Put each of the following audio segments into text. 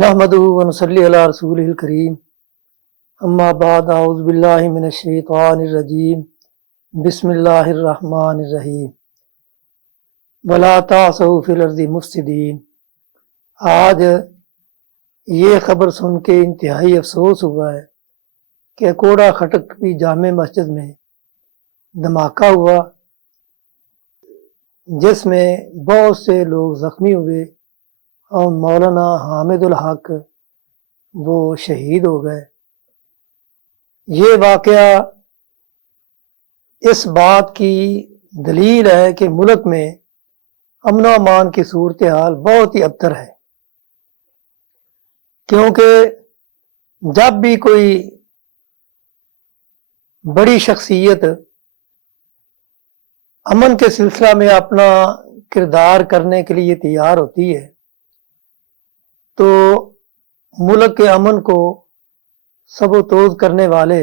نحمدہ و نصلی علی رسولہ الکریم اما بعد اعوذ باللہ من الشیطان الرجیم بسم اللہ الرحمن الرحیم ولا تعثوا فی الارض مفسدین۔ آج یہ خبر سن کے انتہائی افسوس ہوا ہے کہ کوڑا خٹک کی جامع مسجد میں دھماکہ ہوا جس میں بہت سے لوگ زخمی ہوئے اور مولانا حامد الحق وہ شہید ہو گئے۔ یہ واقعہ اس بات کی دلیل ہے کہ ملک میں امن و امان کی صورتحال بہت ہی ابتر ہے، کیونکہ جب بھی کوئی بڑی شخصیت امن کے سلسلہ میں اپنا کردار کرنے کے لیے تیار ہوتی ہے تو ملک کے امن کو سب و توز کرنے والے،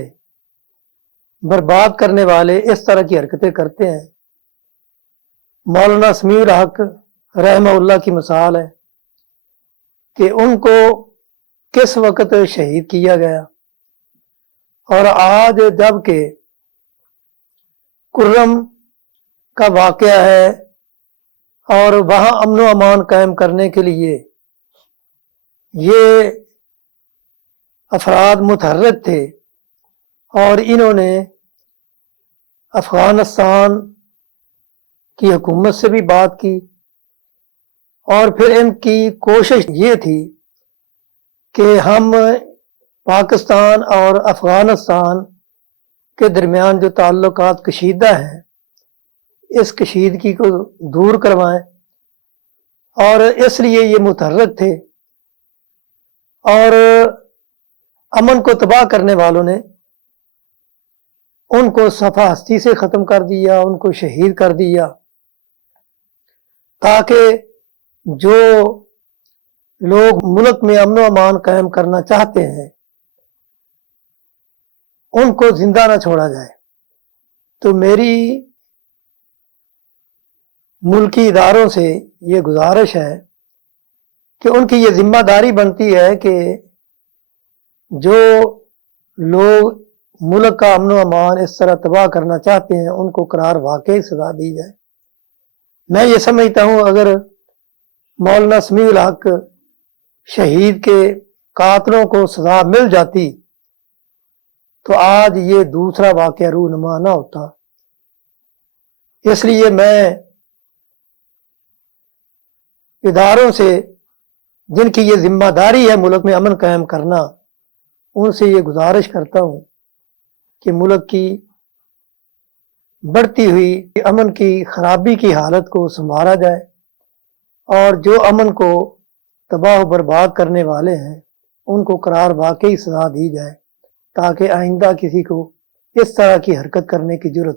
برباد کرنے والے اس طرح کی حرکتیں کرتے ہیں۔ مولانا سمیع الحق رحمہ اللہ کی مثال ہے کہ ان کو کس وقت شہید کیا گیا، اور آج جب کہ کرم کا واقعہ ہے اور وہاں امن و امان قائم کرنے کے لیے یہ افراد متحرک تھے اور انہوں نے افغانستان کی حکومت سے بھی بات کی، اور پھر ان کی کوشش یہ تھی کہ ہم پاکستان اور افغانستان کے درمیان جو تعلقات کشیدہ ہیں اس کشیدگی کو دور کروائیں، اور اس لیے یہ متحرک تھے، اور امن کو تباہ کرنے والوں نے ان کو صفحہ ہستی سے ختم کر دیا، ان کو شہید کر دیا، تاکہ جو لوگ ملک میں امن و امان قائم کرنا چاہتے ہیں ان کو زندہ نہ چھوڑا جائے۔ تو میری ملکی اداروں سے یہ گزارش ہے کہ ان کی یہ ذمہ داری بنتی ہے کہ جو لوگ ملک کا امن و امان اس طرح تباہ کرنا چاہتے ہیں ان کو قرار واقعی سزا دی جائے۔ میں یہ سمجھتا ہوں اگر مولانا سمیع الحق شہید کے قاتلوں کو سزا مل جاتی تو آج یہ دوسرا واقعہ رونما نہ ہوتا۔ اس لیے میں اداروں سے جن کی یہ ذمہ داری ہے ملک میں امن قائم کرنا، ان سے یہ گزارش کرتا ہوں کہ ملک کی بڑھتی ہوئی امن کی خرابی کی حالت کو سنبھالا جائے، اور جو امن کو تباہ و برباد کرنے والے ہیں ان کو قرار واقعی سزا دی جائے، تاکہ آئندہ کسی کو اس طرح کی حرکت کرنے کی جرات